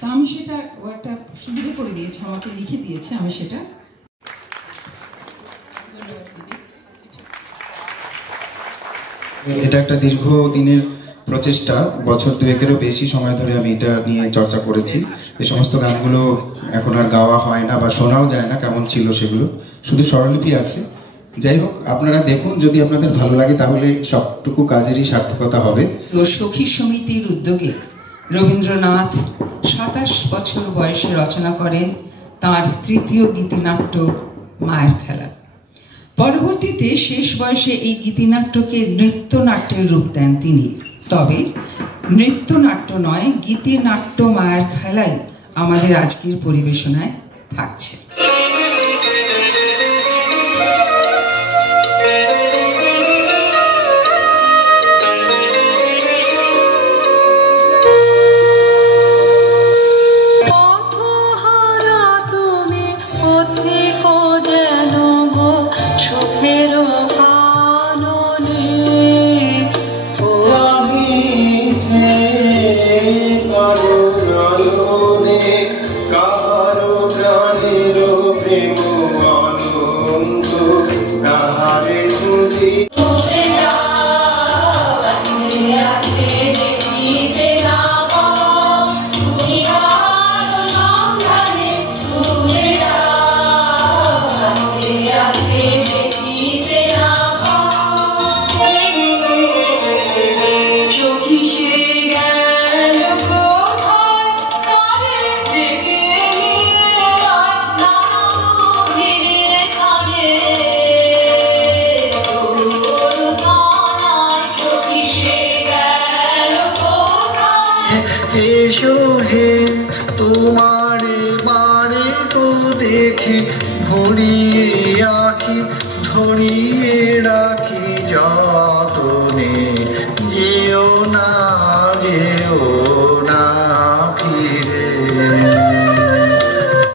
তা আমি সেটা একটা সুবিধা করে দিয়েছি, আমাকে লিখে দিয়েছে, আমি সেটা। এটা একটা দীর্ঘ দিনের প্রচেষ্টা, বছর দুয়েকেরও বেশি সময় ধরে আমি এটা নিয়ে চর্চা করেছি। এই সমস্ত গানগুলো এখন আর গাওয়া হয় না বা শোনাও যায় না, কেমন ছিল সেগুলো, শুধু স্বরলিপি আছে। যাই হোক, আপনারা দেখুন, যদি আপনাদের ভালো লাগে তাহলে সবটুকু কাজেরই সার্থকতা হবে। সখী সমিতির উদ্যোগে রবীন্দ্রনাথ 27 বছর বয়সে রচনা করেন তাঁর তৃতীয় গীতিনাট্য মায়ের খেলা। পরবর্তীতে শেষ বয়সে এই গীতিনাট্যকে নৃত্যনাট্যের রূপ দেন তিনি। তবে নৃত্যনাট্য নয়, গীতিনাট্য মায়ের খেলাই আমাদের আজকের পরিবেশনায় থাকছে। এসো হে তোমারে বারে তো দেখি ভরি